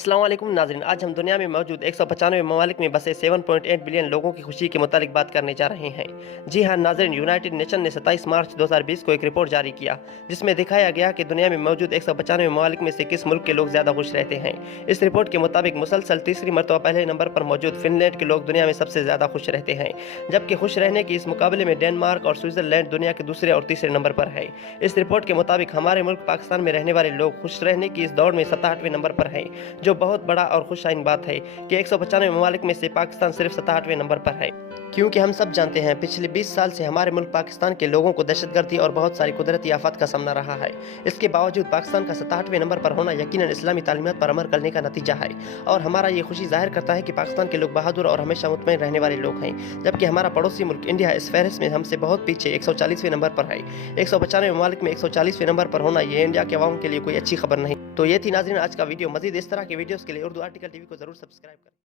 अस्सलाम वालेकुम नाज़रीन, आज हम दुनिया में मौजूद 195 ममालिक में बसे 7.8 बिलियन लोगों की खुशी के मुतालिक बात करने जा रहे हैं। जी हाँ नाज़रीन, यूनाइटेड नेशन ने 27 मार्च 2020 को एक रिपोर्ट जारी किया जिसमें दिखाया गया कि दुनिया में मौजूद 195 ममालिक में से किस मुल्क के लोग ज़्यादा खुश रहते हैं। इस रिपोर्ट के मुताबिक मुसलसल तीसरी मरतबा पहले नंबर पर मौजूद फिनलैंड के लोग दुनिया में सबसे ज़्यादा खुश रहते हैं, जबकि खुश रहने की इस मुकाबले में डेनमार्क और स्विट्ज़रलैंड दुनिया के दूसरे और तीसरे नंबर पर है। इस रिपोर्ट के मुताबिक हमारे मुल्क पाकिस्तान में रहने वाले लोग खुश रहने की इस दौड़ में 67वें नंबर पर है, जो बहुत बड़ा और खुशहाइन बात है कि 195 ममालिक में से पाकिस्तान सिर्फ 67वें नंबर पर है। क्योंकि हम सब जानते हैं पिछले 20 साल से हमारे मुल्क पाकिस्तान के लोगों को दहशतगर्दी और बहुत सारी कुदरती आफत का सामना रहा है। इसके बावजूद पाकिस्तान का 67वें नंबर पर होना यकीनन इस्लामी तालीमात पर अमल करने का नतीजा है और हमारा ये खुशी जाहिर करता है कि पाकिस्तान के लोग बहादुर और हमेशा मुतमईन रहने वाले लोग हैं, जबकि हमारा पड़ोसी मुल्क इंडिया इस फहरिस्त में हमसे बहुत पीछे 140वें नंबर पर है। 195 ममालिक में 140वें नंबर पर होना ये इंडिया के अवाम के लिए कोई अच्छी खबर नहीं। तो ये थी नाज़रीन आज का वीडियो। मजीद इस तरह के वीडियोस के लिए उर्दू आर्टिकल टीवी को जरूर सब्सक्राइब करें।